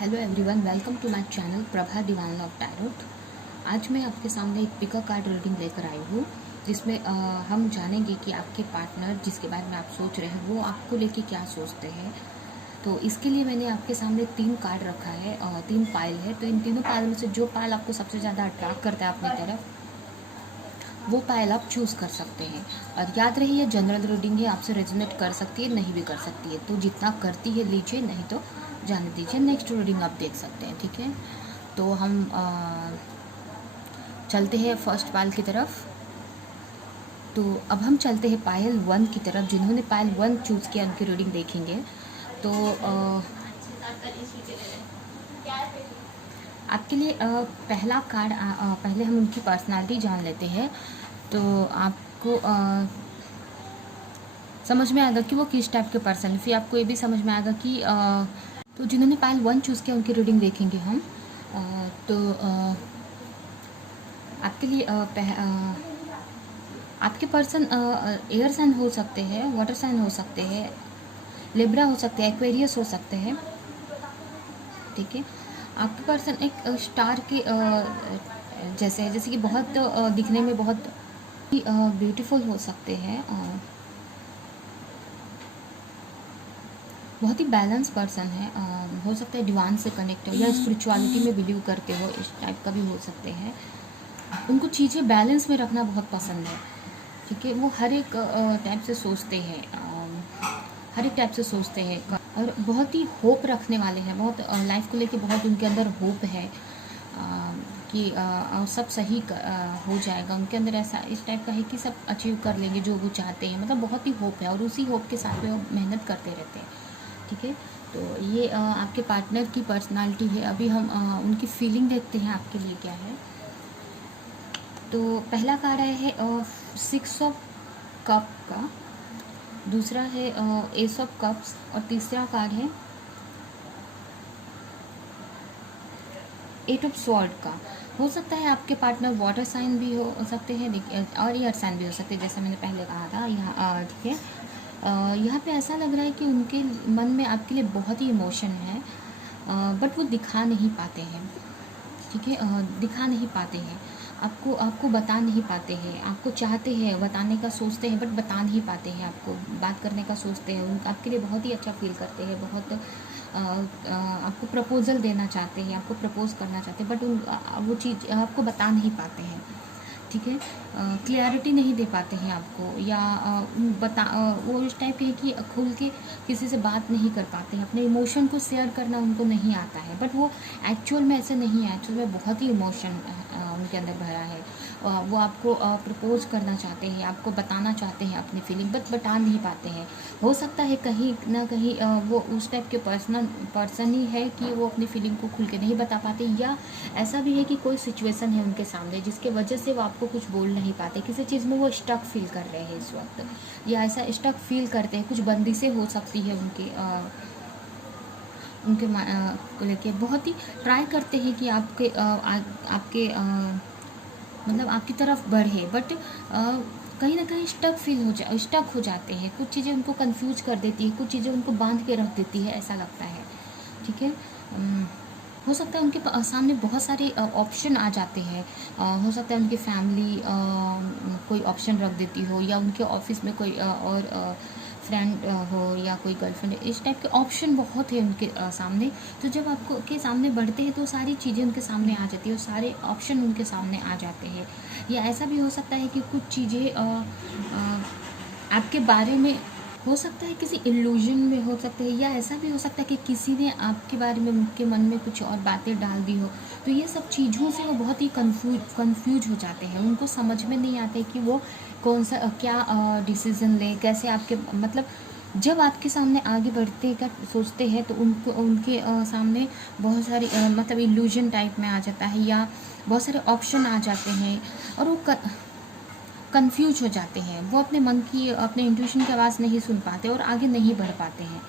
Hello everyone, welcome to my channel Prabha divine of tarot. आज मैं आपके सामने एक पिका कार्ड रीडिंग लेकर आई हूँ जिसमें हम जानेंगे कि आपके पार्टनर जिसके बारे में आप सोच रहे हैं वो आपको लेके क्या सोचते हैं। तो इसके लिए मैंने आपके सामने 3 कार्ड रखा है और 3 पाइल है। तो इन तीनों पाइल में से जो पाइल आपको सबसे ज़्यादा अट्रैक्ट करता है अपनी तरफ, वो पाइल आप चूज़ कर सकते हैं। और याद रही ये जनरल रीडिंग है, आपसे रेजोनेट कर सकती है, नहीं भी कर सकती है। तो जितना करती है लीजिए, नहीं तो जाने दीजिए। नेक्स्ट रीडिंग आप देख सकते हैं, ठीक है। तो हम चलते हैं फर्स्ट पाइल की तरफ। तो अब हम चलते हैं पायल 1 की तरफ। जिन्होंने पायल 1 चूज़ किया उनकी रीडिंग देखेंगे। तो आपके लिए पहला कार्ड, पहले हम उनकी पर्सनालिटी जान लेते हैं। तो आपको समझ में आएगा कि वो किस टाइप के पर्सन है। फिर आपको ये भी समझ में आएगा कि तो जिन्होंने पायल 1 चूज़ किया उनकी रीडिंग देखेंगे हम। तो आपके लिए आपके पर्सन एयर साइन हो सकते हैं, वाटर साइन हो सकते हैं, लिब्रा हो सकते हैं, एक्वेरियस हो सकते हैं, ठीक है। आपके पर्सन एक स्टार के जैसे कि बहुत दिखने में बहुत ब्यूटीफुल हो सकते हैं, बहुत ही बैलेंस पर्सन है। हो सकता है डिवाइन से कनेक्ट हो या स्पिरिचुअलिटी में बिलीव करते हो, इस टाइप का भी हो सकते हैं। उनको चीज़ें बैलेंस में रखना बहुत पसंद है, ठीक है। वो हर एक टाइप से सोचते हैं, हर एक टाइप से सोचते हैं और बहुत ही होप रखने वाले हैं। बहुत लाइफ को लेके बहुत उनके अंदर होप है कि सब सही हो जाएगा। उनके अंदर ऐसा इस टाइप का है कि सब अचीव कर लेंगे जो वो चाहते हैं। मतलब बहुत ही होप है और उसी होप के साथ में वो मेहनत करते रहते हैं, ठीक है। तो ये आपके पार्टनर की पर्सनालिटी है। अभी हम उनकी फीलिंग देखते हैं आपके लिए क्या है। तो पहला कार्ड है 6 ऑफ कप का, दूसरा है एस ऑफ कप्स और तीसरा कार्ड है 8 ऑफ स्वॉर्ड का। हो सकता है आपके पार्टनर वाटर साइन भी हो सकते हैं और एयर साइन भी हो सकते हैं, जैसा मैंने पहले कहा था यहाँ, ठीक है। यहाँ पे ऐसा लग रहा है कि उनके मन में आपके लिए बहुत ही इमोशन है, बट वो दिखा नहीं पाते हैं, ठीक है। दिखा नहीं पाते हैं आपको बता नहीं पाते हैं। आपको चाहते हैं, बताने का सोचते हैं, बट बता नहीं पाते हैं। आपको बात करने का सोचते हैं, आपके लिए बहुत ही अच्छा फील करते हैं, बहुत आपको प्रपोज़ल देना चाहते हैं, आपको प्रपोज़ करना चाहते हैं, बट वो चीज़ आपको बता नहीं पाते हैं, ठीक है। क्लियरिटी नहीं दे पाते हैं आपको, या वो इस टाइप के हैं कि खुल के किसी से बात नहीं कर पाते हैं। अपने इमोशन को शेयर करना उनको नहीं आता है, बट वो एक्चुअल में ऐसे नहीं है। एक्चुअल में बहुत ही इमोशन उनके अंदर भरा है। वो आपको प्रपोज करना चाहते हैं, आपको बताना चाहते हैं अपनी फीलिंग, बट बता नहीं पाते हैं। हो सकता है कहीं ना कहीं वो उस टाइप के पर्सन ही है कि वो अपनी फीलिंग को खुल के नहीं बता पाते, या ऐसा भी है कि कोई सिचुएशन है उनके सामने जिसके वजह से वो आपको कुछ बोल नहीं पाते। किसी चीज़ में वो स्टक फील कर रहे हैं इस वक्त, या ऐसा स्टक फील करते हैं। कुछ बंदिशें हो सकती है उनके को लेके। बहुत ही ट्राई करते हैं कि आपके मतलब आपकी तरफ बढ़े, बट कहीं ना कहीं स्टक हो जाते हैं। कुछ चीज़ें उनको कंफ्यूज कर देती है, कुछ चीज़ें उनको बांध के रख देती है, ऐसा लगता है, ठीक है। हो सकता है उनके सामने बहुत सारे ऑप्शन आ जाते हैं। हो सकता है उनकी फैमिली कोई ऑप्शन रख देती हो, या उनके ऑफिस में कोई और फ्रेंड हो, या कोई गर्लफ्रेंड, इस टाइप के ऑप्शन बहुत है उनके सामने। तो जब आपको के सामने बढ़ते हैं तो सारी चीज़ें उनके सामने आ जाती है और सारे ऑप्शन उनके सामने आ जाते हैं। या ऐसा भी हो सकता है कि कुछ चीज़ें आपके बारे में हो सकता है किसी इल्यूजन में हो सकते हैं, या ऐसा भी हो सकता है कि किसी ने आपके बारे में उनके मन में कुछ और बातें डाल दी हो। तो ये सब चीज़ों से वो बहुत ही कंफ्यूज हो जाते हैं। उनको समझ में नहीं आता है कि वो कौन सा क्या डिसीज़न लें, कैसे आपके मतलब जब आपके सामने आगे बढ़ते का सोचते हैं तो उनको उनके सामने बहुत सारी मतलब इल्यूजन टाइप में आ जाता है, या बहुत सारे ऑप्शन आ जाते हैं और वो कंफ्यूज हो जाते हैं। वो अपने मन की, अपने इंट्यूशन की आवाज़ नहीं सुन पाते और आगे नहीं बढ़ पाते हैं,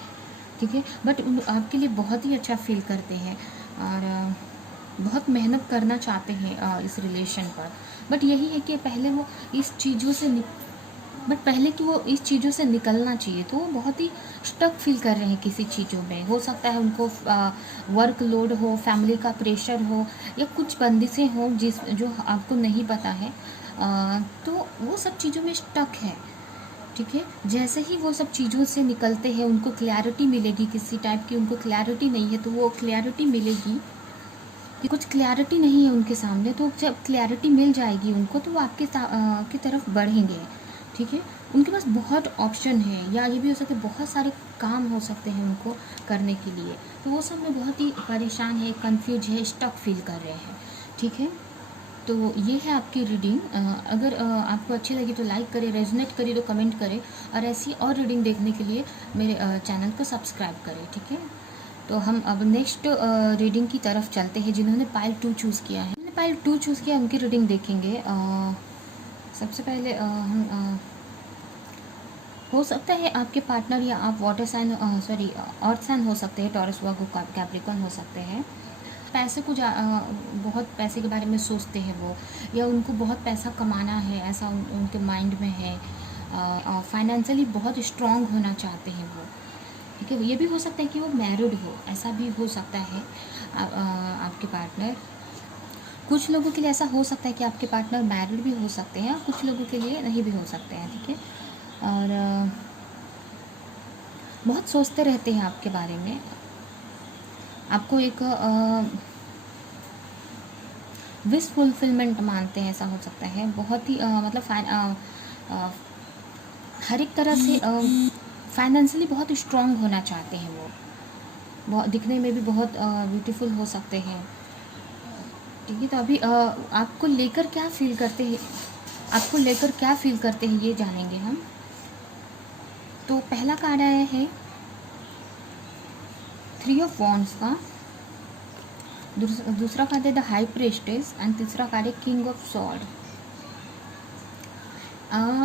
ठीक है। बट आपके लिए बहुत ही अच्छा फील करते हैं और बहुत मेहनत करना चाहते हैं इस रिलेशन पर। बट यही है कि पहले वो इस चीज़ों से बट पहले कि वो इस चीज़ों से निकलना चाहिए, तो वो बहुत ही स्टक फील कर रहे हैं किसी चीज़ों में। हो सकता है उनको वर्क लोड हो, फैमिली का प्रेशर हो, या कुछ बंदिशें हों जिस जो आपको नहीं पता है। तो वो सब चीज़ों में स्टक है, ठीक है। जैसे ही वो सब चीज़ों से निकलते हैं, उनको क्लैरिटी मिलेगी, किसी टाइप की उनको क्लैरिटी नहीं है तो वो क्लैरिटी मिलेगी। कि कुछ क्लैरिटी नहीं है उनके सामने, तो जब क्लैरिटी मिल जाएगी उनको तो वो आपके की तरफ बढ़ेंगे, ठीक है। उनके पास बहुत ऑप्शन है, या ये भी हो सकता है बहुत सारे काम हो सकते हैं उनको करने के लिए, तो वो सब में बहुत ही परेशान है, कंफ्यूज है, स्टक फील कर रहे हैं, ठीक है। तो ये है आपकी रीडिंग। अगर आपको अच्छी लगी तो लाइक करें, रेजोनेट करें तो कमेंट करें, और ऐसी और रीडिंग देखने के लिए मेरे चैनल को सब्सक्राइब करें, ठीक है। तो हम अब नेक्स्ट रीडिंग की तरफ चलते हैं। जिन्होंने पाइल 2 चूज़ किया है, जिन्होंने पाइल 2 चूज़ किया उनकी रीडिंग देखेंगे। सबसे पहले हम हो सकता है आपके पार्टनर या आप water sign sorry earth sign हो सकते हैं, टॉरस वर्गो कैप्रिकॉर्न हो सकते हैं। पैसे को बहुत पैसे के बारे में सोचते हैं वो, या उनको बहुत पैसा कमाना है ऐसा उनके माइंड में है। फाइनेंशियली बहुत स्ट्रांग होना चाहते हैं वो, ठीक है। ये भी हो सकता है कि वो मैरिड हो, ऐसा भी हो सकता है। आपके पार्टनर, कुछ लोगों के लिए ऐसा हो सकता है कि आपके पार्टनर मैरिड भी हो सकते हैं, और कुछ लोगों के लिए नहीं भी हो सकते हैं, ठीक है। और बहुत सोचते रहते हैं आपके बारे में, आपको एक विश फुलफिलमेंट मानते हैं, ऐसा हो सकता है। बहुत ही मतलब हर एक तरह से फाइनेंशियली बहुत स्ट्रांग होना चाहते हैं वो, बहुत दिखने में भी बहुत ब्यूटीफुल हो सकते हैं, ठीक है। तो अभी आपको लेकर क्या फील करते हैं, आपको लेकर क्या फील करते हैं ये जानेंगे हम। तो पहला कार्ड आया है 3 ऑफ वॉन्ड्स का, दूसरा कार्ड है द हाई प्रीस्टेस, एंड तीसरा कार्ड है किंग ऑफ सॉर्ड।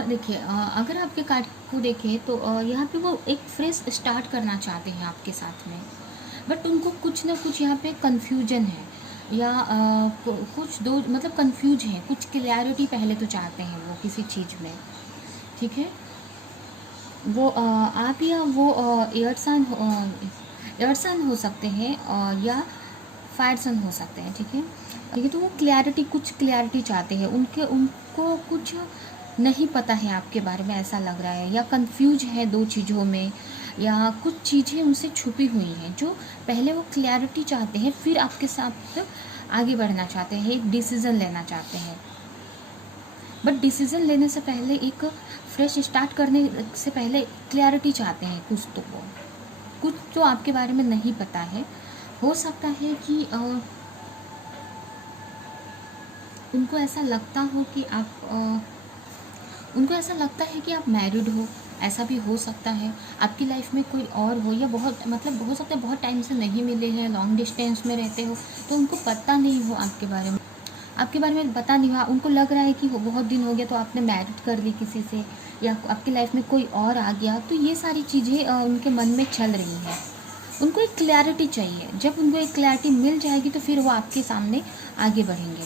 देखिए, अगर आपके कार्ड को देखें तो यहाँ पे वो एक फ्रेश स्टार्ट करना चाहते हैं आपके साथ में, बट उनको कुछ ना कुछ यहाँ पे कन्फ्यूजन है, या कुछ दो मतलब कन्फ्यूज है, कुछ क्लैरिटी पहले तो चाहते हैं वो किसी चीज़ में, ठीक है। वो आप या वो एयर सन हो सकते हैं, या फायर सन हो सकते हैं, ठीक है। ये तो वो क्लैरिटी, कुछ क्लैरिटी चाहते हैं, उनको कुछ नहीं पता है आपके बारे में, ऐसा लग रहा है, या कंफ्यूज है दो चीज़ों में, या कुछ चीज़ें उनसे छुपी हुई हैं, जो पहले वो क्लैरिटी चाहते हैं, फिर आपके साथ आगे बढ़ना चाहते हैं, एक डिसीज़न लेना चाहते हैं। बट डिसीज़न लेने से पहले, एक फ्रेश स्टार्ट करने से पहले क्लैरिटी चाहते हैं, कुछ तो आपके बारे में नहीं पता है। हो सकता है कि उनको ऐसा लगता हो कि उनको ऐसा लगता है कि आप मैरिड हो, ऐसा भी हो सकता है। आपकी लाइफ में कोई और हो, या बहुत मतलब हो सकता है बहुत टाइम से नहीं मिले हैं, लॉन्ग डिस्टेंस में रहते हो, तो उनको पता नहीं हो आपके बारे में पता नहीं हुआ। उनको लग रहा है कि बहुत दिन हो गया तो आपने मैरिड कर ली किसी से, या आपकी लाइफ में कोई और आ गया, तो ये सारी चीज़ें उनके मन में चल रही हैं। उनको एक क्लैरिटी चाहिए, जब उनको एक क्लैरिटी मिल जाएगी तो फिर वो आपके सामने आगे बढ़ेंगे,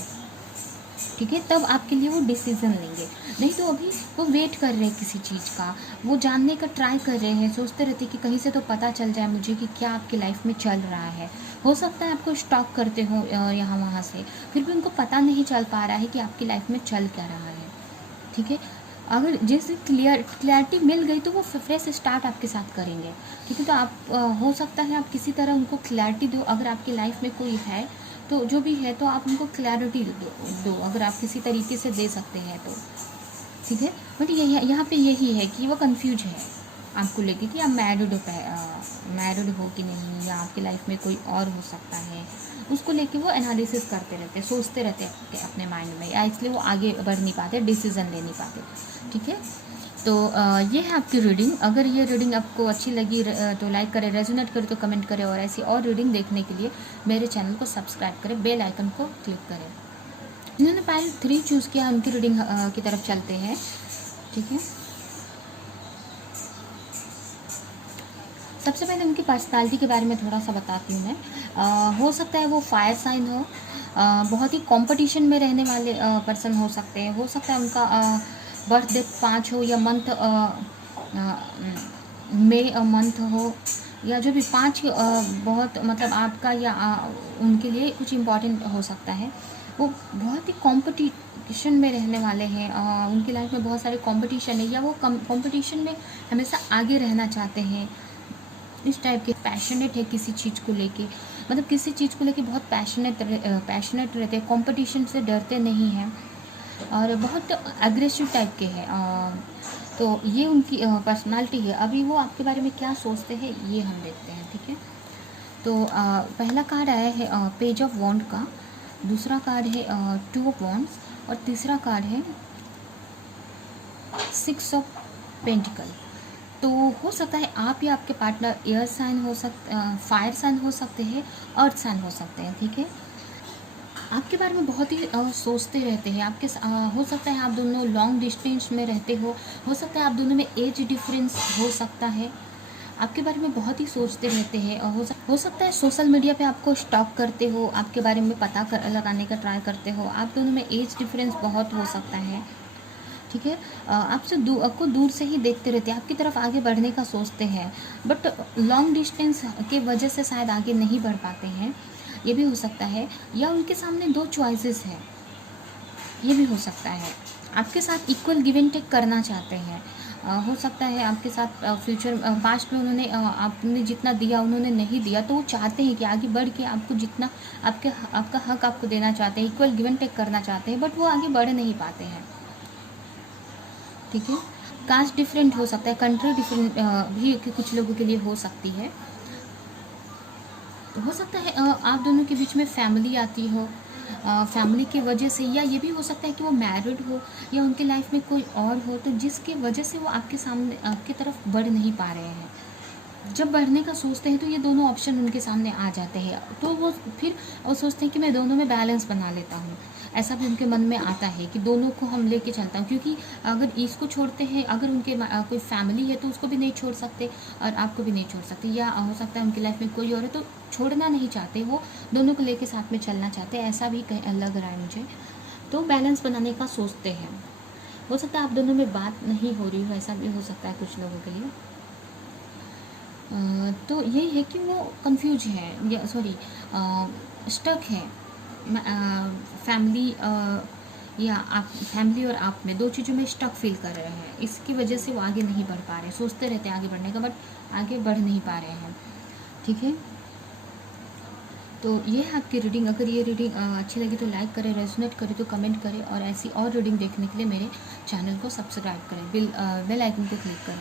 ठीक है। तब आपके लिए वो डिसीज़न लेंगे, नहीं तो अभी वो वेट कर रहे हैं किसी चीज़ का, वो जानने का ट्राई कर रहे हैं, सोचते रहते हैं कि कहीं से तो पता चल जाए मुझे कि क्या आपकी लाइफ में चल रहा है। हो सकता है आपको स्टॉक करते हो यहाँ वहाँ से, फिर भी उनको पता नहीं चल पा रहा है कि आपकी लाइफ में चल क्या रहा है, ठीक है। अगर जैसे क्लैरिटी मिल गई तो वो फ्रेश स्टार्ट आपके साथ करेंगे, ठीक है। तो आप हो सकता है आप किसी तरह उनको क्लैरिटी दो, अगर आपकी लाइफ में कोई है तो जो भी है तो आप उनको क्लैरिटी दो, अगर आप किसी तरीके से दे सकते हैं तो, ठीक है। बट ये यहाँ पे यही है कि वो कंफ्यूज है आपको लेके कि आप मैरिड हो कि नहीं, या आपकी लाइफ में कोई और हो सकता है, उसको लेके वो एनालिसिस करते रहते हैं, सोचते रहते हैं अपने माइंड में, या इसलिए वो आगे बढ़ नहीं पाते, डिसीज़न ले नहीं पाते, ठीक है। तो ये है आपकी रीडिंग। अगर ये रीडिंग आपको अच्छी लगी तो लाइक करें, रेजोनेट करें तो कमेंट करें, और ऐसी और रीडिंग देखने के लिए मेरे चैनल को सब्सक्राइब करें, बेल आइकन को क्लिक करें। जिन्होंने पाइल 3 चूज़ किया उनकी रीडिंग की तरफ चलते हैं, ठीक है। सबसे पहले उनकी पर्सनालिटी के बारे में थोड़ा सा बताती हूँ मैं। हो सकता है वो फायर साइन हो, बहुत ही कंपटीशन में रहने वाले पर्सन हो सकते हैं। हो सकता है उनका बर्थ डेट 5 हो या मंथ मे मंथ हो, या जो भी 5 बहुत मतलब आपका या उनके लिए कुछ इम्पोर्टेंट हो सकता है। वो बहुत ही कंपटीशन में रहने वाले हैं, उनकी लाइफ में बहुत सारे कंपटीशन है, या वो कंपटीशन में हमेशा आगे रहना चाहते हैं। इस टाइप के पैशनेट है किसी चीज़ को लेके, मतलब किसी चीज़ को लेके बहुत पैशनेट रहते हैं, कंपटीशन से डरते नहीं हैं, और बहुत एग्रेसिव टाइप के हैं। तो ये उनकी पर्सनालिटी है। अभी वो आपके बारे में क्या सोचते हैं ये हम देखते हैं, ठीक है। तो पहला कार्ड आया है पेज ऑफ वॉन्ड का, दूसरा कार्ड है 2 ऑफ वॉन्ड्स, और तीसरा कार्ड है 6 ऑफ पेंटिकल। तो हो सकता है आप या आपके पार्टनर एयर साइन हो फायर साइन हो सकते हैं, अर्थ साइन हो सकते हैं, ठीक है। आपके बारे में बहुत ही सोचते रहते हैं, हो सकता है आप दोनों लॉन्ग डिस्टेंस में रहते हो सकता है आप दोनों में एज डिफरेंस हो सकता है। आपके बारे में बहुत ही सोचते रहते हैं, और हो सकता है सोशल मीडिया पे आपको स्टॉक करते हो, आपके बारे में लगाने का ट्राई करते हो। आप दोनों में एज डिफरेंस बहुत हो सकता है, ठीक है। आपको दूर से ही देखते रहते हैं, आपकी तरफ आगे बढ़ने का सोचते हैं, बट लॉन्ग डिस्टेंस के वजह से शायद आगे नहीं बढ़ पाते हैं, ये भी हो सकता है। या उनके सामने 2 चॉइसेस है, ये भी हो सकता है। आपके साथ इक्वल गिव एंड टेक करना चाहते हैं। हो सकता है आपके साथ फ्यूचर पास्ट में उन्होंने आपने जितना दिया उन्होंने नहीं दिया, तो वो चाहते हैं कि आगे बढ़ के आपको जितना आपका हक आपको देना चाहते हैं, इक्वल गिव एंड टेक करना चाहते हैं, बट वो आगे बढ़ नहीं पाते हैं, ठीक है। कास्ट डिफरेंट हो सकता है, कंट्री डिफरेंट भी कुछ लोगों के लिए हो सकती है। तो हो सकता है आप दोनों के बीच में फैमिली आती हो, फैमिली की वजह से, या ये भी हो सकता है कि वो मैरिड हो या उनके लाइफ में कोई और हो, तो जिसकी वजह से वो आपकी तरफ बढ़ नहीं पा रहे हैं। जब बढ़ने का सोचते हैं तो ये दोनों ऑप्शन उनके सामने आ जाते हैं, तो वो फिर वो सोचते हैं कि मैं दोनों में बैलेंस बना लेता हूँ। ऐसा भी उनके मन में आता है कि दोनों को हम लेके चलता हूँ, क्योंकि अगर इसको छोड़ते हैं, अगर उनके कोई फैमिली है तो उसको भी नहीं छोड़ सकते और आपको भी नहीं छोड़ सकते, या हो सकता है उनकी लाइफ में कोई और है तो छोड़ना नहीं चाहते, वो दोनों को लेके साथ में चलना चाहते हैं, ऐसा भी लग रहा है मुझे। तो बैलेंस बनाने का सोचते हैं। हो सकता है आप दोनों में बात नहीं हो रही हो, ऐसा भी हो सकता है कुछ लोगों के लिए। तो यही है कि वो कंफ्यूज है, या सॉरी स्टक है फैमिली, या आप फैमिली और आप में 2 चीज़ों में स्टक फील कर रहे हैं। इसकी वजह से वो आगे नहीं बढ़ पा रहे हैं, सोचते रहते हैं आगे बढ़ने का, बट आगे बढ़ नहीं पा रहे हैं, ठीक है। तो ये है आपकी रीडिंग। अगर ये रीडिंग अच्छी लगी तो लाइक करें, रेजोनेट करे तो कमेंट करें, और ऐसी और रीडिंग देखने के लिए मेरे चैनल को सब्सक्राइब करें, बेल आइकन को क्लिक करें।